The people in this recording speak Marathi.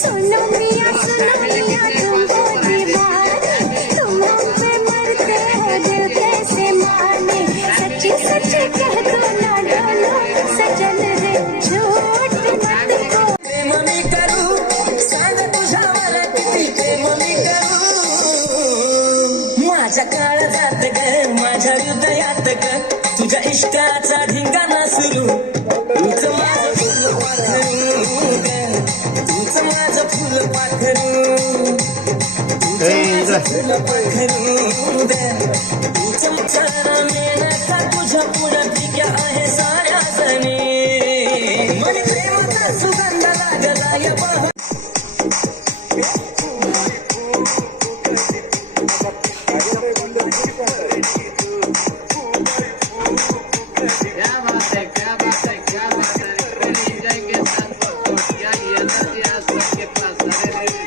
सुनो मियाँ तुम हो दीवाने, तुम हम पे मरते हो दिल कैसे माने, सच्ची सच्ची कह दो ना डोलो सजन रे झूठ मत को। प्रेम मी करू सांग तुझ्यावर किती प्रेम मी करू, माझ्या काळजात ग माझ्या हृदयात ग तुझ्या इश्काचा धिंगाणा सुरू, तूच माझं फुल पाखरू ग, तूच माझं फुल पाखरू, तूच माझं फुल पाखरू ग, तूच माझा मेनका तुझ्या पुढं फिक्या आहे साऱ्या जणी, मन प्रेमाचा सुगंध लागला या बहर. क्या बात है, क्या बात है, क्या बात है। एंजॉय के साथ क्या ये नदी आज सबके पास। अरे